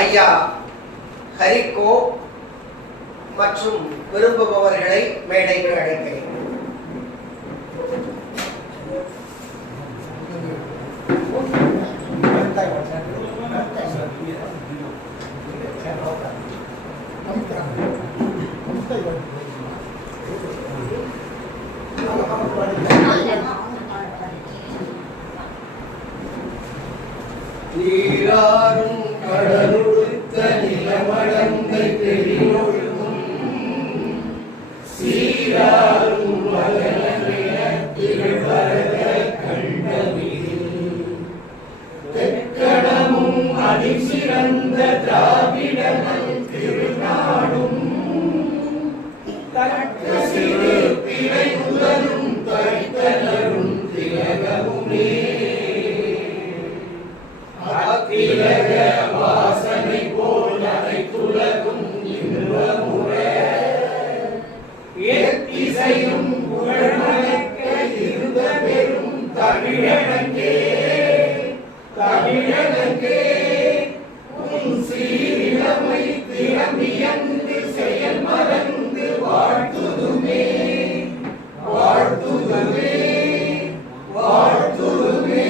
ஐயா ஹரிகோ மற்றும் விரும்புபவர்களை மேடைக்கு அழைக்கிறேன். நீராறும் கடலுடுத்த நிலமடந்தை பெரியோழும் சீராறும் திகழ்வரத கண்டமில் தெக்கடமும் அதிசிறந்த திராவிடமல் திருநாடும் தக்க சிறு பிறை முதலும் தரித்தனரும் திலகமுமே திலக வாசனை போல் அனைத்துலகும் இன்பமுற எத்திசையும் புகழ்மணக்க இருந்த பெரும் தமிழனங்கே தமிழனங்கே உன் சீரிழமை திறமியந்து செயல் மறந்து வாழ்த்துதுமே வாழ்த்துதுமே வாழ்த்துதுமே.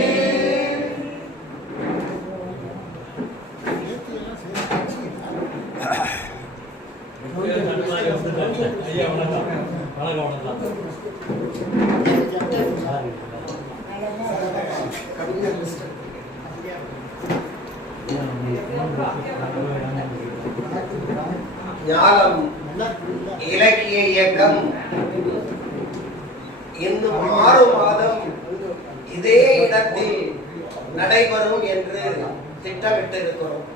ஞானம் இலக்கிய இயக்கம் இன்னும் 6 மாதம் இதே இடத்தில் நடைபெறும் என்று திட்டமிட்டு இருக்கிறோம்.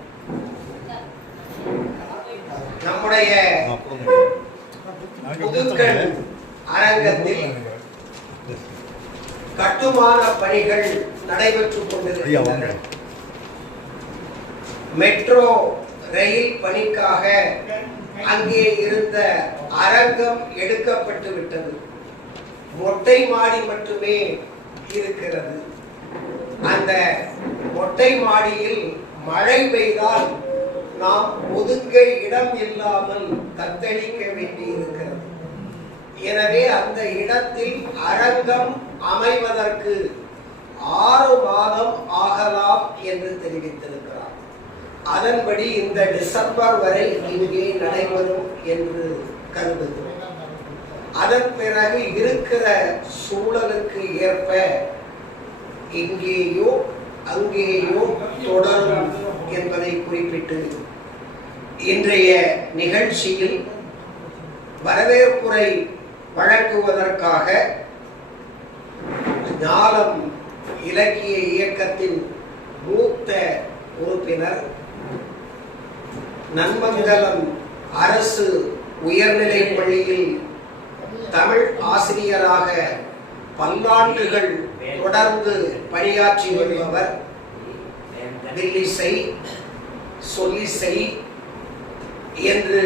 நம்முடைய புதுக்கல் அரங்கத்தில் கட்டுமான பணிகள் நடைபெற்றுக் கொண்டிருக்கின்றன. மெட்ரோ ரயில் பணிக்காக அங்கே இருந்த அரங்கம் எடுக்கப்பட்டு விட்டது. மொட்டை மாடி மட்டுமே இருக்கிறது. அந்த மொட்டை மாடியில் மழை பெய்தால் நாம் ஒதுங்க இடம் இல்லாமல் தத்தளிக்க வேண்டி இருக்கிறது. எனவே அந்த இடத்தில் அரங்கம் அமைவதற்கு 6 மாதம் ஆகலாம் என்று தெரிவித்திருக்கிறார். அதன்படி இந்த டிசம்பர் வரை இங்கே நடைபெறும் என்று கருதுகிறோம். அதன் பிறகு இருக்கிற சூழலுக்கு ஏற்ப இங்கேயோ அங்கேயோ தொடரும் என்பதை குறிப்பிட்டு இன்றைய நிகழ்ச்சியில் வரவேற்புரை வழங்குவதற்காக ஞானம் இலக்கிய இயக்கத்தின் மூத்த உறுப்பினர், நன்மங்கலம் அரசு உயர்நிலைப் பள்ளியில் தமிழ் ஆசிரியராக பல்லாண்டுகள் தொடர்ந்து பணியாற்றி வருபவர், வில்லிசை சொல்லிசை என்று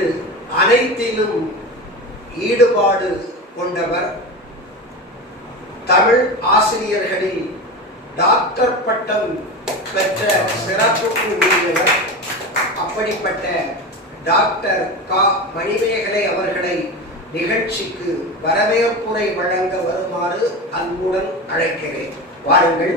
அனைத்திலும் ஈடுபாடு கொண்டவர், தமிழ் ஆசிரியர்களில் டாக்டர் பட்டம் பெற்ற சிறப்புக்கு உரியவர். அப்படிப்பட்ட டாக்டர் கா மணிமேகலை அவர்களை நிகழ்ச்சிக்கு வரவேற்புரை வழங்க வருமாறு அன்புடன் அழைக்கிறேன். வாருங்கள்.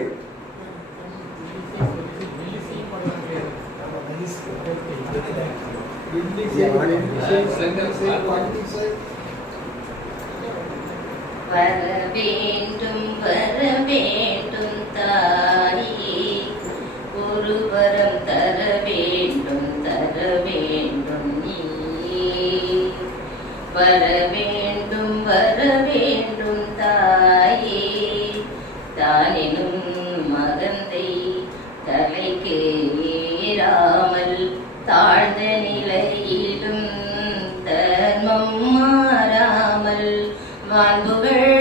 வரவேண்டும் வரவேண்டும் தாயே, ஒரு வரம் தர வேண்டும் தர வேண்டும் நீயே. வரவேண்டும் வரவேண்டும் தாயே, தானினும் மகந்தை தலைக்கு ஏறாமல் தாழ்ந்த நிலையிலும் தர்மம் மாறாமல் வான்புகள்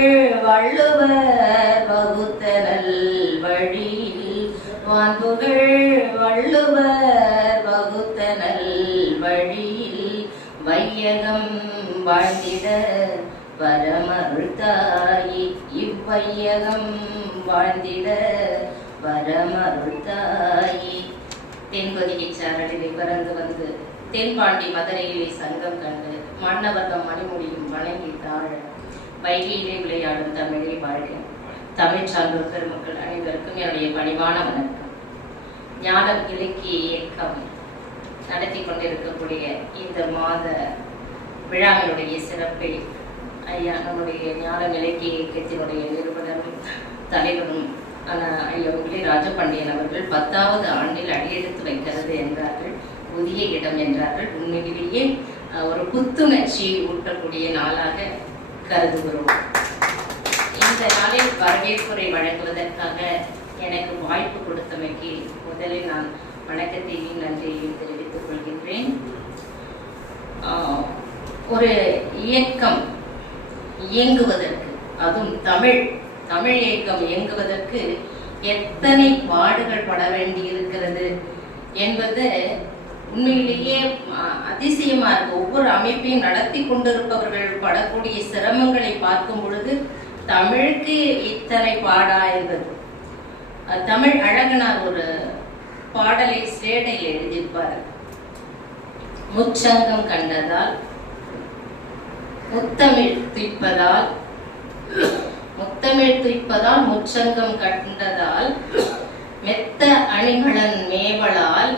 வள்ளுவர் வகுத்த நல் வழியில், வான்புகள் வள்ளுவர் வகுத்த நல் வழியில் வையகம் வாழ்ந்திட வரமருள் தாயே, இவ்வையகம் வாழ்ந்திட வரமருள் தாயே. தென்பொதிகை சாரலிலே பறந்து வந்து தென்பாண்டி மதுரையிலே சங்கம் கண்டு மன்னவர்தம் மணிமொழியும் வணங்கி தாழ வைகையிலே விளையாடும் தமிழை வாழ்க. தமிழ் சான்றோர் பெருமக்கள் அனைவருக்கும் என்னுடைய பணிவான வணக்கம். ஞானம் இலக்கிய இயக்கம் நடத்தி கொண்டிருக்கக்கூடிய இந்த மாத விழாவினுடைய சிறப்பை ஐயா நம்முடைய ஞானம் இலக்கிய இயக்கத்தினுடைய நிறுவனரும் தலைவரும் ஐயா முரளி ராஜபாண்டியன் அவர்கள் 10வது ஆண்டில் அடியெடுத்து வைக்கிறது என்றார்கள். புதிய இடம் என்றார்கள். உண்மையிலேயே ஒரு புத்துணர்ச்சி ஊட்டக்கூடிய நாளாக கருதுகிறோம். இந்த நாளில் வரவேற்புரை வழங்குவதற்காக எனக்கு வாய்ப்பு கொடுத்தமைக்கு முதலில் நான் வணக்கத்தையும் நன்றியையும் தெரிவித்துக் கொள்கின்றேன். ஒரு இயக்கம் இயங்குவதற்கு, அதுவும் தமிழ் இயக்கம் இயங்குவதற்கு எத்தனை பாடுகள் பட வேண்டி இருக்கிறது என்பது உண்மையிலேயே அதிசயமா இருக்கு. ஒவ்வொரு அமைப்பையும் நடத்தி கொண்டிருப்பவர்கள் படக்கூடிய சிரமங்களை பார்க்கும் பொழுது தமிழுக்கு இத்தனை பாடா என்பது. தமிழ் அழகனார் ஒரு பாடலை ஸ்லேடையில் எழுதியிருப்பார். முச்சங்கம் கண்டதால் முத்தமிழ் துய்ப்பதால் முச்சங்கம் கண்டதால் மெத்த அணிகளன் மேவலால்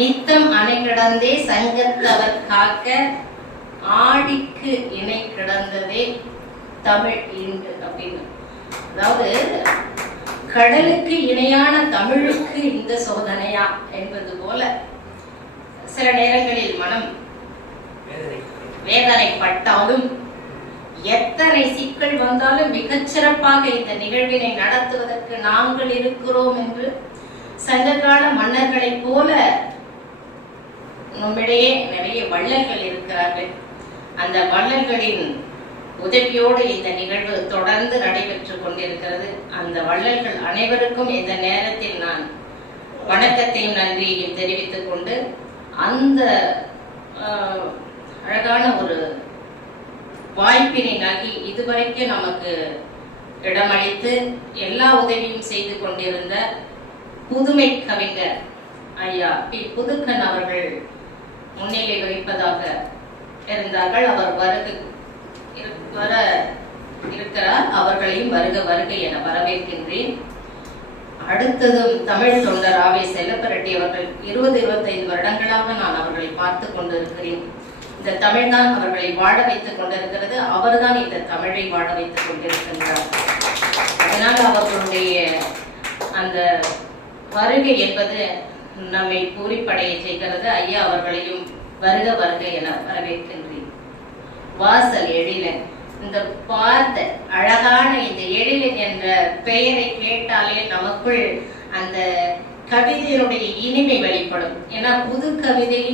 நித்தம் அணை கிடந்தே சங்கத்தவர் காக்க ஆடிக்கு இணை கிடந்ததே தமிழ் ஈண்டு அப்படின்னு. அதாவது கடலுக்கு இணையான தமிழுக்கு இந்த சோதனையா என்பது போல சில நேரங்களில் மனம் வேதனைப்பட்டாலும் எத்தனை சிக்கல் வந்தாலும் மிகச்சிறப்பாக இந்த நிகழ்வினை நடத்துவதற்கு நாங்கள் இருக்கிறோம் என்று சங்ககால மன்னர்களைப் போல நம்மிடையே நிறைய வள்ளல்கள் இருக்கிறார்கள். அந்த வள்ளல்களின் உதவியோடு இந்த நிகழ்வு தொடர்ந்து நடைபெற்றுக் கொண்டிருக்கிறது. அந்த வள்ளல்கள் அனைவருக்கும் இந்த நேரத்தில் நான் வணக்கத்தையும் நன்றியையும் தெரிவித்துக் கொண்டு, அந்த அழகான ஒரு வாய்ப்பினை நல்கி இதுவரைக்கும் நமக்கு இடமளித்து எல்லா உதவியும் செய்து கொண்டிருந்த புதுமை கவிஞர் ஐயா பி. புதுக்கன் அவர்கள் முன்னிலை வகிப்பதாக இருந்தார்கள். அவர் வர இருக்கிறார். அவர்களையும் வருக வருக என வரவேற்கின்றேன். அடுத்ததும் தமிழ் தொண்டர் ஆவே செல்லப்பரெட்டி அவர்கள் 20-25 வருடங்களாக நான் அவர்களை பார்த்து கொண்டிருக்கிறேன். இந்த தமிழ் தான் அவர்களை வாழ வைத்துக் கொண்டிருக்கிறது. அவர்தான் இந்த தமிழை வாழ வைத்துக் கொண்டிருக்கின்றார். அதனால் அவர்களுடைய அந்த வருகை என்பது நம்மை பூரிப்படைய செய்கிறது. ஐயா அவர்களையும் வருக வருக என வரவேற்கின்றேன். வாசல் எழிலன், இந்த பார்த்த அழகான இந்த எழிலன் என்ற பெயரை கேட்டாலே நமக்குள் அந்த கவிதையினுடைய இனிமை வெளிப்படும். ஏன்னா புது கவிதை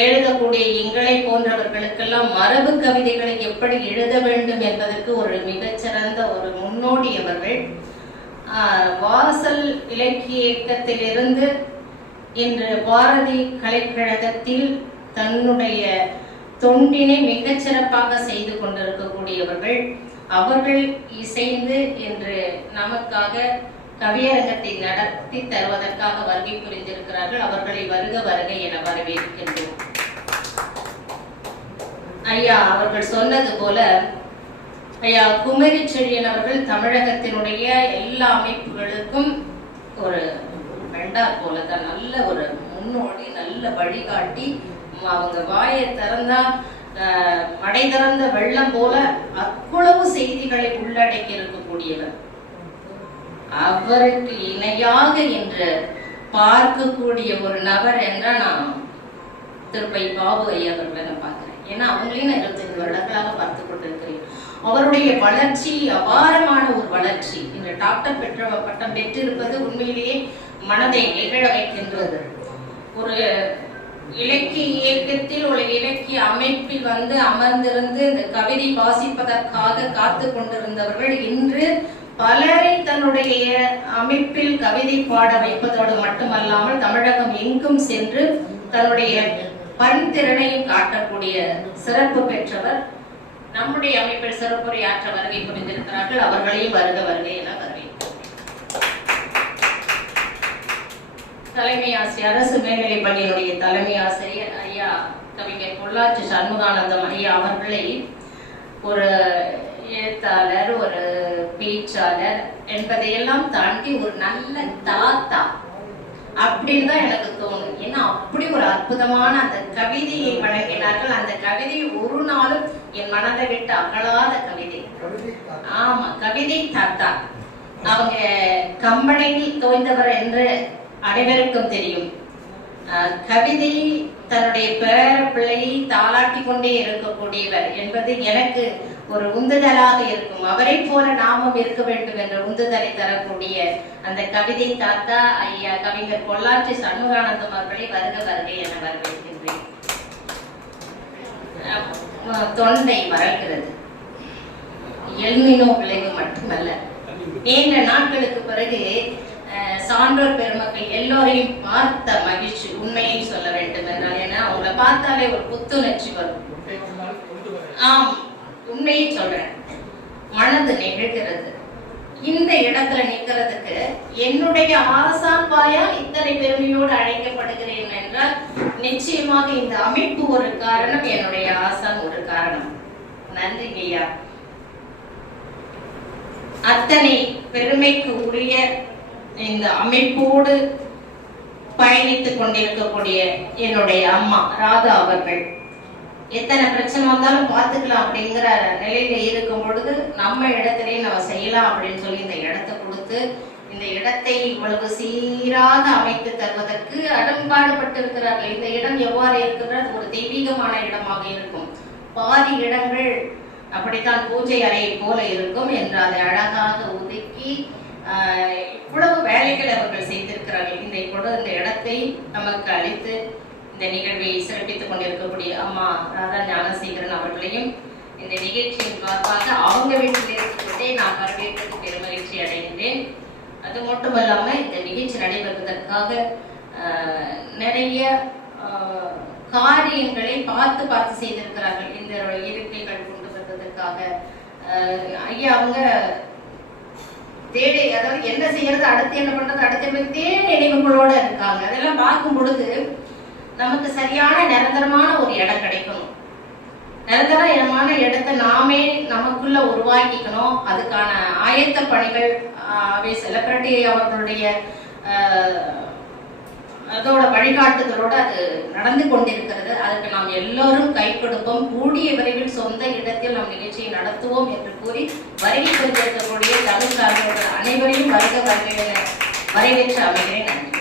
எழுதக்கூடிய எங்களை போன்றவர்களுக்கெல்லாம் மரபு கவிதைகளை எப்படி எழுத வேண்டும் என்பதற்கு ஒரு மிகச்சிறந்த ஒரு முன்னோடி அவர்கள். வாசல் இலக்கிய இயக்கத்திலிருந்து இன்று பாரதி கலைக்கழகத்தில் தன்னுடைய தொண்டினை மிகச்சிறப்பாக செய்து கொண்டிருக்கக்கூடியவர்கள். அவர்கள் இசைந்து இன்று நமக்காக கவியரங்கத்தை நடத்தி தருவதற்காக வருகை புரிந்திருக்கிறார்கள். அவர்களை வருக வருக என வரவேற்கின்றோம். ஐயா அவர்கள் சொன்னது போல ஐயா குமரி செழியன் அவர்கள் தமிழகத்தினுடைய எல்லா அமைப்புகளுக்கும் ஒரு வெண்டார் போலதான், நல்ல ஒரு முன்னோடி, நல்ல வழிகாட்டி. அவங்க வாயை திறந்தா மடை திறந்த வெள்ளம் போல அவ்வளவு செய்திகளை உள்ளடக்கி இருக்கக்கூடியவர். அவருக்கு இணையாக என்று பார்க்கக்கூடிய ஒரு நபர் என்றால் நான் திருப்பை பாபு ஐயா அவர்களை நான் பார்க்கிறேன். ஏன்னா அவங்களையும் நான் 25 வருடங்களாக பார்த்து கொண்டிருக்கிறேன். அவருடைய வளர்ச்சி அபாரமான ஒரு வளர்ச்சி. இந்த டாக்டர் பட்டம் பெற்றிருப்பது உண்மையிலேயே மனதை நிகழ வைக்கின்றது. ஒரு இலக்கிய இயக்கத்தில் ஒரு இலக்கிய அமைப்பில் அமர்ந்திருந்து இந்த கவிதை வாசிப்பதற்காக காத்து கொண்டிருந்தவர்கள் இன்று பலரை தன்னுடைய அமைப்பில் கவிதை பாட வைப்பதோடு மட்டுமல்லாமல் தமிழகம் எங்கும் சென்று தன்னுடைய பன்திறனையும் காட்டக்கூடிய சிறப்பு பெற்றவர். நம்முடைய அமைப்பில் சிறப்புரையாற்ற வருகை புரிந்திருக்கிறார்கள். அவர்களையும் வருக வருகை என வரவேற்கிறேன். தலைமை ஆசிரியர், அரசு மேல்நிலைப் பள்ளியினுடைய தலைமை ஆசிரியர் ஐயா கவிஞர் பொள்ளாச்சி சண்முகானந்தம் ஐயா அவர்களை ஒரு எழுத்தாளர், ஒரு பேச்சாளர் என்பதையெல்லாம் தாண்டி ஒரு நல்ல தாத்தா அப்படின்னு தான் எனக்கு தோணும். ஏன்னா அப்படி ஒரு அற்புதமான அந்த கவிதையை வழங்கினார்கள். அந்த கவிதை ஒரு நாளும் என் மனதை விட்டு அகலாத கவிதை. ஆமா, கவிதை தாத்தா. அவங்க கம்பனையில் தோய்ந்தவர் என்று அனைவருக்கும் தெரியும். கவிதை தன்னுடைய பேர பிள்ளையை தாளாட்டி கொண்டே இருக்கக்கூடியவர் என்பது எனக்கு ஒரு உந்துதலாக இருக்கும். அவரை போல நாமும் இருக்க வேண்டும் என்ற உந்துதலை தரக்கூடிய அந்த கவிதை தாத்தா ஐயா கவிஞர் பொள்ளாச்சி சண்முகானந்தம் அவர்களை வருக வருகை என வரவேற்கின்றேன். தொண்டை மறக்கிறது, எல்னினோ விளைவு மட்டுமல்ல, நீண்ட நாட்களுக்கு பிறகு சான்றோர் பெருமக்கள் எல்லோரையும் பார்த்த மகிழ்ச்சி. உண்மையை சொல்ல வேண்டும் என்றால், ஏன்னா அவங்கள பார்த்தாலே ஒரு புத்துணர்ச்சி வரும். ஆம், உண்மையை சொல்றேன், மனது நெகிழ்கிறது. இந்த இடத்துல நிற்கிறதுக்கு என்னுடைய ஆசான் வாயால் இத்தனை பெருமையோடு அழைக்கப்படுகிறேன் என்றால் நிச்சயமாக இந்த அமைப்பு ஒரு காரணம், என்னுடைய ஆசான் ஒரு காரணம். நன்றி ஐயா. அத்தனை பெருமைக்கு உரிய இந்த அமைப்போடு பயணித்துக் கொண்டிருக்கக்கூடிய என்னுடைய அம்மா ராதா அவர்கள், எத்தனை பிரச்சனை வந்தாலும் பார்த்துக்கலாம் அப்படிங்கிற நிலையில இருக்கும் பொழுது நம்ம இடத்திலேயே நம்ம செய்யலாம் அப்படின்னு சொல்லி இந்த இடத்தை கொடுத்து இந்த இடத்தை இவ்வளவு சீராக அமைத்து தருவதற்கு அடம்பாடுபட்டு இருக்கிறார்கள். இந்த இடம் எவ்வாறு இருக்கிறது, ஒரு தெய்வீகமான இடமாக இருக்கும். பாதி இடங்கள் அப்படித்தான் பூஜை அறையை போல இருக்கும் என்று அதை அழகாக ஒதுக்கி இவ்வளவு வேலைகள் அவர்கள் செய்திருக்கிறார்கள். இந்த இடத்தை நமக்கு அளித்து இந்த நிகழ்வை சிறப்பித்துக் கொண்டிருக்கக்கூடிய அம்மா ராதா ஞானசேகரன் அவர்களையும் இந்த நிகழ்ச்சியின் வார்ப்பாக அவங்க வீட்டில் இருக்கக்கூடிய நான் வரவேற்பதற்கு பெருமகிழ்ச்சி அடைகின்றேன். அது மட்டுமல்லாம இந்த நிகழ்ச்சி நடைபெறுவதற்காக நிறைய காரியங்களை பார்த்து செய்திருக்கிறார்கள். இந்த இருக்கைகள் கொண்டு வருவதற்காக ஐயா அவங்க தேடி, அதாவது என்ன செய்யறது, அடுத்து என்ன பண்றது, அடுத்து தேடி நினைவுகளோட இருக்காங்க. அதெல்லாம் பார்க்கும் பொழுது நமக்கு சரியான நிரந்தரமான ஒரு இடம் கிடைக்கணும். நிரந்தரமான இடத்தை நாமே நமக்குள்ள உருவாக்கிக்கணும். அதுக்கான ஆயத்த பணிகள் செலிபிரிட்டி அவர்களுடைய அதோட வழிகாட்டுதலோடு அது நடந்து கொண்டிருக்கிறது. அதுக்கு நாம் எல்லோரும் கை கொடுப்போம். கூடிய விரைவில் சொந்த இடத்தில் நம் நிகழ்ச்சியை நடத்துவோம் என்று கூறி வருகை கொண்டிருக்கக்கூடிய தமிழ் சார்ந்தவர்கள் அனைவரையும் வருக வருகை வரவேற்று அமைகிறேன். நன்றி.